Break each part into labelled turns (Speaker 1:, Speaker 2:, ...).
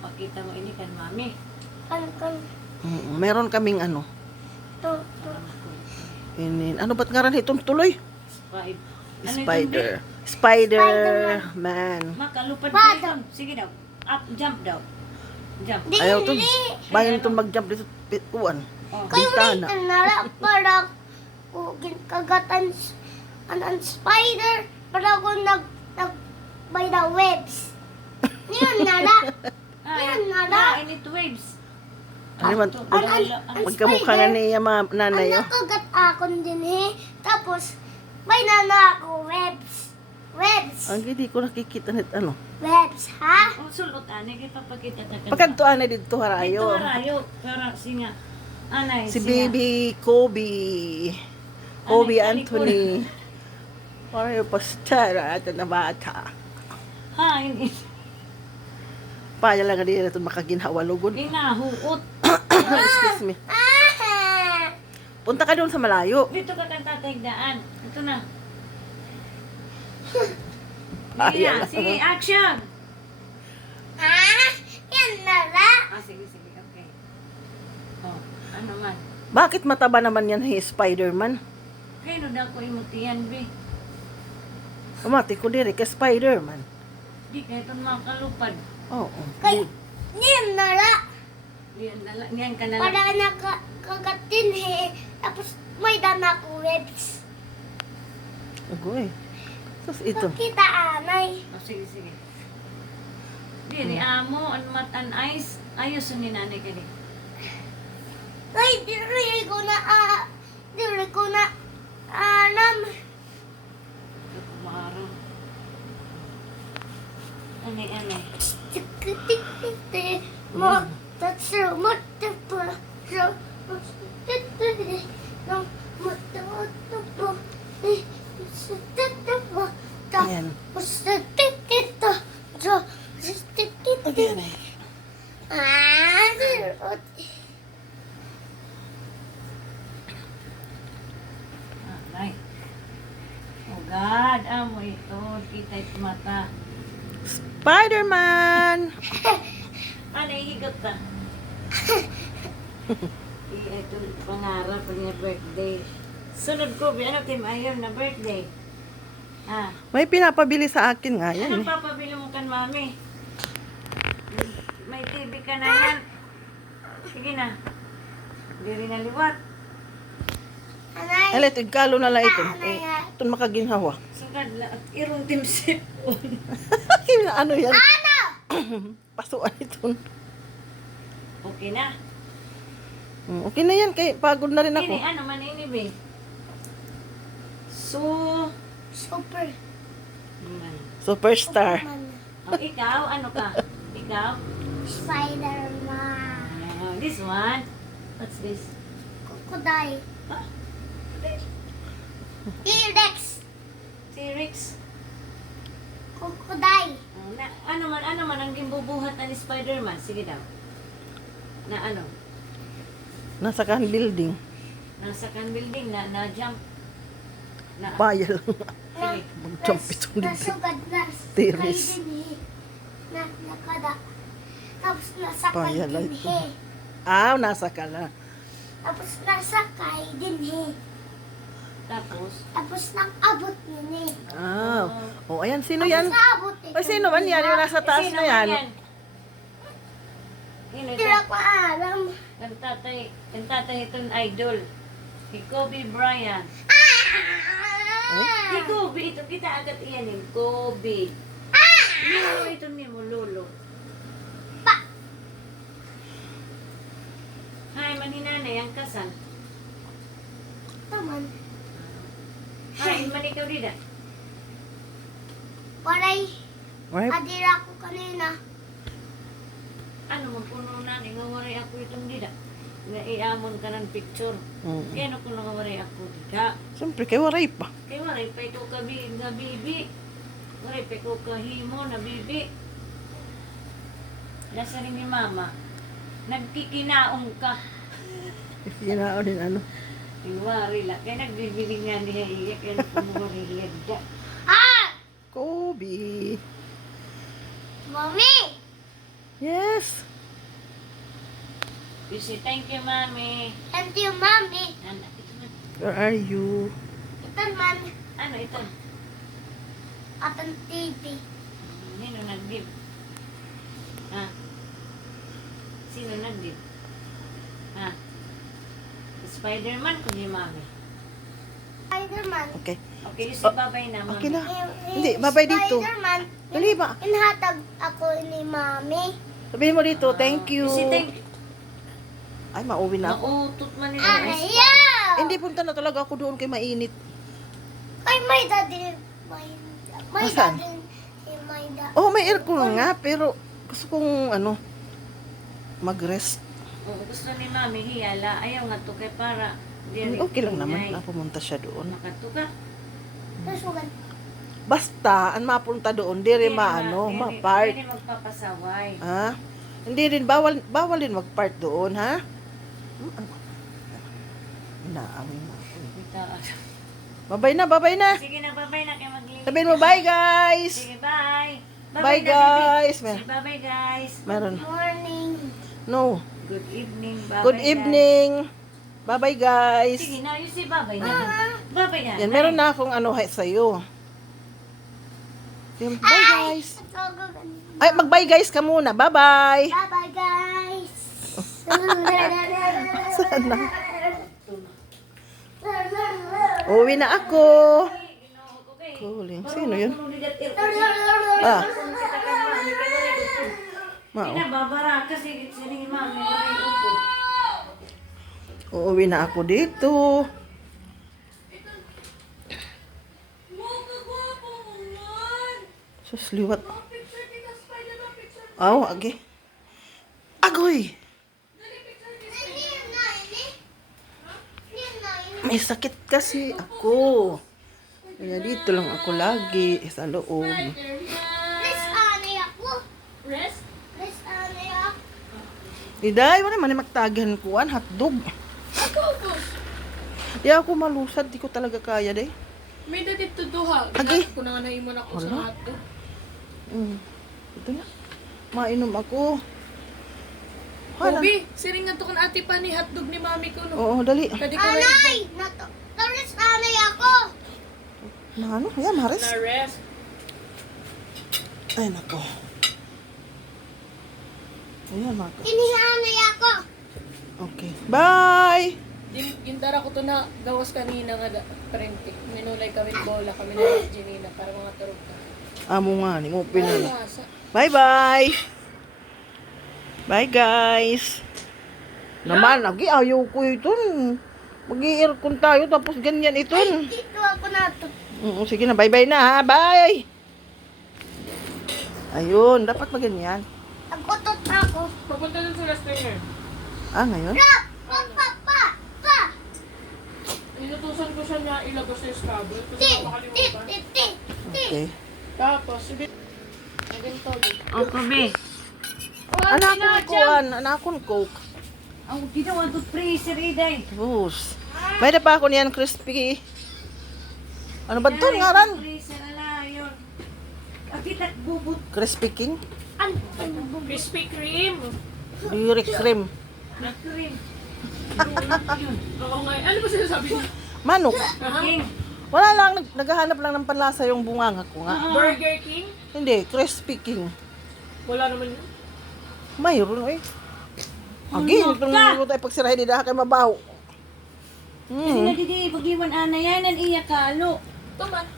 Speaker 1: Pakita mo ini kan mami.
Speaker 2: Kan.
Speaker 3: Meron kaming ano.
Speaker 2: To.
Speaker 3: Ano ba't ngaran itong tuloy?
Speaker 1: Five. Ano
Speaker 3: Spider.
Speaker 1: ito,
Speaker 3: Spider-Man.
Speaker 1: Makalupad
Speaker 2: Bata.
Speaker 1: ka ito. Sige daw. Up, jump daw. Jump.
Speaker 3: Ayaw to.
Speaker 2: Dili.
Speaker 3: Bayan itong mag-jump dito. Uwan.
Speaker 1: Oh.
Speaker 2: Kayo
Speaker 3: Bintana.
Speaker 2: rin nara para ko kagatan ang spider para ko nag by the webs. Niyan nara. Yan, nada.
Speaker 1: I need waves.
Speaker 3: Ano man? Magkamukha nga niya nanay.
Speaker 2: Ang nakagat akon din Tapos may nana ako webs. Webs.
Speaker 3: Ang hindi ko nakikita nit ano.
Speaker 2: Webs, ha?
Speaker 1: Oh, sulot ani kita pakita ta.
Speaker 3: Pagkantuan na dito
Speaker 1: Dito
Speaker 3: harayo.
Speaker 1: rayo. Para singa. Anay.
Speaker 3: Si
Speaker 1: singa.
Speaker 3: Baby Kobe. Kobe Anthony. Para yung pastara at na bata.
Speaker 1: Ha, ini.
Speaker 3: Paya lang nga din ito makaginhawa lugod.
Speaker 1: Inahuot.
Speaker 3: Excuse me.
Speaker 2: Ah!
Speaker 3: Punta ka doon sa malayo.
Speaker 1: Dito ka kang tatigdaan. Ito na.
Speaker 3: Ah,
Speaker 1: Sige
Speaker 3: yan
Speaker 1: na.
Speaker 3: na.
Speaker 1: Sige, action.
Speaker 2: Ah! Yan nara.
Speaker 1: Sige. Okay. Oh, ano man.
Speaker 3: Bakit mataba naman yan Spider-Man?
Speaker 1: Kaya no daw ko imutian, be.
Speaker 3: Kamati ko diri ka Spider-Man.
Speaker 1: Di kaya ito makalupad.
Speaker 3: Oo.
Speaker 2: Kay yan nara.
Speaker 1: Niyan ka na lang.
Speaker 2: Para nakagatin Tapos may dana ko webs.
Speaker 3: Agoy. Sus ito.
Speaker 2: Kita anay.
Speaker 1: Oh, sige. Diri amo, an mat an ice. Ayos ni nanay ka di.
Speaker 2: Ay, diri ko na anam.
Speaker 1: Ito kumaro. Ano.
Speaker 2: Tik mo tatso mo tapo. So no mo tapo.
Speaker 3: Ayan. Ayan eh.
Speaker 1: Ay. Oh God, amo ito. Kita ito mata.
Speaker 3: Spider-Man!
Speaker 1: Ano, higot ka? Ito, pangarap niya birthday. Sunod ko, ano team ayaw na birthday? Ah,
Speaker 3: May pinapabili sa akin nga yan
Speaker 1: anong
Speaker 3: eh.
Speaker 1: papabili mo kan mami? May TV ka na yan. Sige na. Hindi rin naliwat.
Speaker 2: Anay.
Speaker 3: Ay, ito, igkalo na lang ito. Ito makaginhawa.
Speaker 1: Sugad na, irong team sipon.
Speaker 3: Ano yan?
Speaker 2: Ano?
Speaker 3: Pasuan ito.
Speaker 1: Okay na.
Speaker 3: Okay na yan, kay pagod na rin ako.
Speaker 1: Ini, ano man ini, be? So,
Speaker 2: Super.
Speaker 3: Superstar.
Speaker 1: oh, ikaw, ano ka? Ikaw?
Speaker 2: Spider-Man.
Speaker 1: This one. What's this?
Speaker 2: Kukuday.
Speaker 1: Ah,
Speaker 2: T-Rex.
Speaker 1: T-Rex.
Speaker 2: Kukuday.
Speaker 1: Ano man ang gimbubuhat na ni Spider-Man? Sige daw. Na ano?
Speaker 3: Nasa kan building.
Speaker 1: Nasa kan building na jump. Na,
Speaker 3: Paya lang.
Speaker 1: sige.
Speaker 3: Mag-jump ito dito.
Speaker 2: Nasugad na.
Speaker 3: Tiris.
Speaker 2: Nakada. Tapos nasakay
Speaker 3: Paya lang
Speaker 2: din
Speaker 3: ito. Nasa ka na.
Speaker 2: Tapos nasakay din
Speaker 1: Tapos,
Speaker 2: Tapos nang-abot yun
Speaker 3: Oh, ayan, sino yan?
Speaker 2: Tapos naabot
Speaker 3: Ay, sino man yan? Yung nasa taas
Speaker 1: sino
Speaker 3: na
Speaker 1: man
Speaker 3: yan.
Speaker 1: Sino
Speaker 2: Hindi
Speaker 1: ito?
Speaker 2: ko alam.
Speaker 1: Ang tatay itong idol. Si Kobe Bryant. Si Kobe, ito kita agad iyanin. Kobe. Lolo ito mo, Lolo. Hi, maninanay, ang kasal.
Speaker 2: Taman.
Speaker 1: Hi, manikaw dida.
Speaker 2: Waray.
Speaker 3: Right?
Speaker 2: Adira ko kanina.
Speaker 1: Ano mo puno na, ngawaray ako itong dida. Nga iamon ka ng picture. Kaya ano kung nangawaray ako dida.
Speaker 3: Siyempre, kay waray pa.
Speaker 1: Kaya waray pa ito ka nga bibi. Waray pa ito ka himo na bibi. Nasa rin ni mama. Nagkikinaong ka.
Speaker 3: Ginao din ano.
Speaker 1: Iwari lang. Kaya nagbibili nga niya iyak. Kaya napumuwari
Speaker 2: Ah!
Speaker 3: Kobe.
Speaker 2: Mami!
Speaker 3: Yes.
Speaker 1: You say, thank you, Mami.
Speaker 2: Thank you, Mommy.
Speaker 1: Ano, ito man.
Speaker 3: Where are you?
Speaker 2: Ito man,
Speaker 1: Ano ito?
Speaker 2: atang TV.
Speaker 1: Sino nag-give? Ha? Sino nag-give? Ha? Spider-Man kundi Mami.
Speaker 2: Spider-Man.
Speaker 3: Okay.
Speaker 1: Okay, you say bye-bye na, Mami.
Speaker 3: Okay na.
Speaker 2: Eh,
Speaker 3: Hindi, babay dito.
Speaker 2: Spider-Man.
Speaker 3: Dali ba?
Speaker 2: Inhatag ako ni Mommy.
Speaker 3: Sabihin mo dito, thank you.
Speaker 1: You say thank you.
Speaker 3: Ay, mauwi na ako.
Speaker 1: Nautot man nila.
Speaker 2: Ayaw!
Speaker 3: Hindi, punta na talaga ako doon kay mainit.
Speaker 2: Ay, may daddy. May
Speaker 3: Asan?
Speaker 2: daddy. May daddy.
Speaker 3: Oh, may aircon nga, pero gusto kong mag-rest.
Speaker 1: Gusto ni Mami hiyala. Ayaw nga to kay para.
Speaker 3: Okay lang naman na pumunta siya doon.
Speaker 1: Nakatuka.
Speaker 2: Nasugan.
Speaker 3: Basta, ang mapunta doon, di rin ma-part.
Speaker 1: Hindi magpapasaway.
Speaker 3: Ha? Hindi rin, bawal din mag-part doon, ha? Naamin na ako. Babay na.
Speaker 1: Sige na, bye-bye na kayo maglinis.
Speaker 3: Sabihin mo, bye guys!
Speaker 1: Sige, bye.
Speaker 3: Bye,
Speaker 1: na,
Speaker 3: guys.
Speaker 1: baby. Sige, bye-bye, guys.
Speaker 3: Meron.
Speaker 2: Morning.
Speaker 3: No.
Speaker 1: Good evening. Bye-bye,
Speaker 3: Good
Speaker 1: guys.
Speaker 3: evening. Bye-bye guys.
Speaker 1: Sige na, you say bye-bye na. Bye-bye na.
Speaker 3: Yan, meron na akong sa'yo. Yan, bye guys. Ay, mag-bye guys ka muna. Bye-bye.
Speaker 2: Bye-bye, guys.
Speaker 3: Sana. Uwi na ako. Cooling. Sino yun? Ah. Mao.
Speaker 1: Pinababara kasi sining Mami. Maray upo.
Speaker 3: Uuwi na ako dito. Sus, liwat. Aw, agi. Agoy! May sakit kasi ako. Kaya dito lang ako lagi sa loob.
Speaker 2: Rest anay ako. Rest anay ako.
Speaker 3: Iday, wala man magtagihan kuan hotdog. Di ako malusad, di ko talaga kaya day.
Speaker 4: May dadit to duha.
Speaker 3: Agi.
Speaker 4: Kung na naimon ako sa
Speaker 3: Wala.
Speaker 4: ato.
Speaker 3: Ito na. Mainom ako. Hala.
Speaker 4: Kobe, siring nga to kan ate pa ni hotdog ni mami ko no.
Speaker 3: Oo, dali.
Speaker 4: Kadi ko na
Speaker 2: Anay! Rest anay ako.
Speaker 3: Ano? Ayan, Maris.
Speaker 4: na rest.
Speaker 3: Ay, nako. Ayan, nako.
Speaker 2: Inihanay ako.
Speaker 3: Okay. Bye!
Speaker 4: Gindara ko to na gawas kanina nga printing. Minulay kami bola kami na Janina para mga turog ka.
Speaker 3: Amo nga, ning open na.
Speaker 4: Ano asa?
Speaker 3: Bye-bye! Bye, guys! Naman, lagi ayaw ko ito. Mag-i-aircon tayo, tapos ganyan ito.
Speaker 2: Dito ako na to.
Speaker 3: Sige na, bye-bye na ha. Bye! Ayun, dapat maganyan.
Speaker 2: Nagutot ako.
Speaker 4: Papunta dun sa restaurant.
Speaker 3: Ah, ngayon?
Speaker 2: Pa!
Speaker 4: Inutusan ko siya na ilagos sa scrabble kasi
Speaker 2: Ti!
Speaker 4: makakalimutan.
Speaker 3: Okay.
Speaker 4: Tapos, ganito.
Speaker 1: Uncle B.
Speaker 3: Anakon Coke.
Speaker 1: Ang ginawa to freezer iday.
Speaker 3: Bus. May na pa ako niyan, crispy. Ano ba ito ngaran?
Speaker 1: Freezer ala yun. Akitak bubut.
Speaker 3: Crispy King?
Speaker 4: Krispy Kreme.
Speaker 3: Lyric cream.
Speaker 1: Na cream.
Speaker 4: Oo nga. Ano ba sinasabi niya?
Speaker 3: Manok.
Speaker 1: King.
Speaker 3: Wala lang, naghahanap lang ng panlasa yung bunganga ko nga.
Speaker 4: Burger King?
Speaker 3: Hindi, crispy King.
Speaker 4: Wala naman yun.
Speaker 3: Mayroon eh. Agi, itong mga tayo pagsirahin nila kay mabaho.
Speaker 1: Kasi nagiging pag-iwan ana yan ang iya kalo.
Speaker 4: Tuman.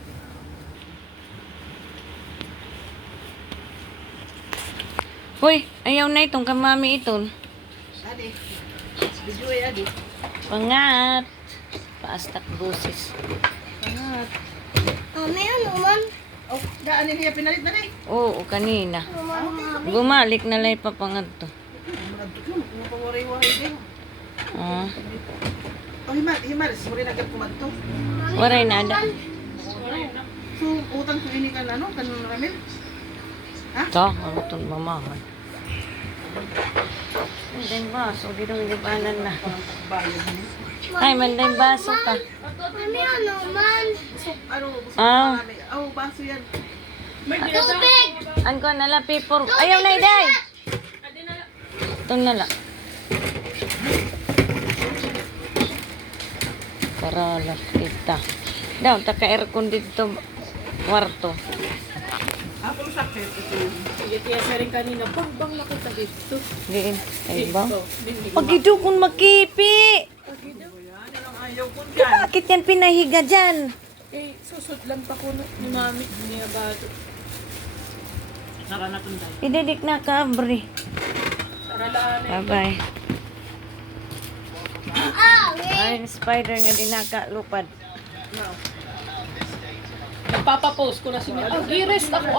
Speaker 1: Hoy, ayaw na itong kamami ito.
Speaker 3: Adi, video ay adi.
Speaker 1: Pangat. Paastak boses.
Speaker 3: Pangat.
Speaker 2: May ano man?
Speaker 3: Oh, daan niya pinalit na na eh.
Speaker 1: Oo, kanina.
Speaker 2: Ano man?
Speaker 1: Gumalik na lang papangat to.
Speaker 3: Mapawaray-waray din.
Speaker 1: Ah,
Speaker 3: Oh, himaris, muli na kumadto.
Speaker 1: waray na ada.
Speaker 3: So, utang ko ini kan ano, kan Ramil?
Speaker 1: To, ang itong mamahal. Manday baso, di nung libanan na. Ay, manday baso ka.
Speaker 2: May ano man?
Speaker 3: Ano, gusto
Speaker 1: Ah.
Speaker 3: marami. Oh, baso yan.
Speaker 4: May
Speaker 2: Tubig!
Speaker 1: Ang ko nala paper. Ayaw na iday. Ito na lang. Para lang kita. Daw, taka-aircon dito kwarto.
Speaker 3: Ako sakit ito yun.
Speaker 4: Sige, tiya siya rin kanina. Bang nakita dito.
Speaker 1: Diin. Ay ba?
Speaker 4: Dito. Dito.
Speaker 1: Pag ito kung makipi.
Speaker 3: Yan ang ayaw ko
Speaker 1: Di
Speaker 3: dyan.
Speaker 1: bakit yan pinahiga dyan?
Speaker 4: Eh, susudlan pa ko ni mami. Ni Abato.
Speaker 3: Sara na tunday.
Speaker 1: Ididik na kabri.
Speaker 4: Saralaan eh.
Speaker 1: Bye-bye.
Speaker 2: Ah,
Speaker 1: Ay, spider nga di nakalupad.
Speaker 4: Nagpapapost ko na si Mia. Ah, i-rest ako.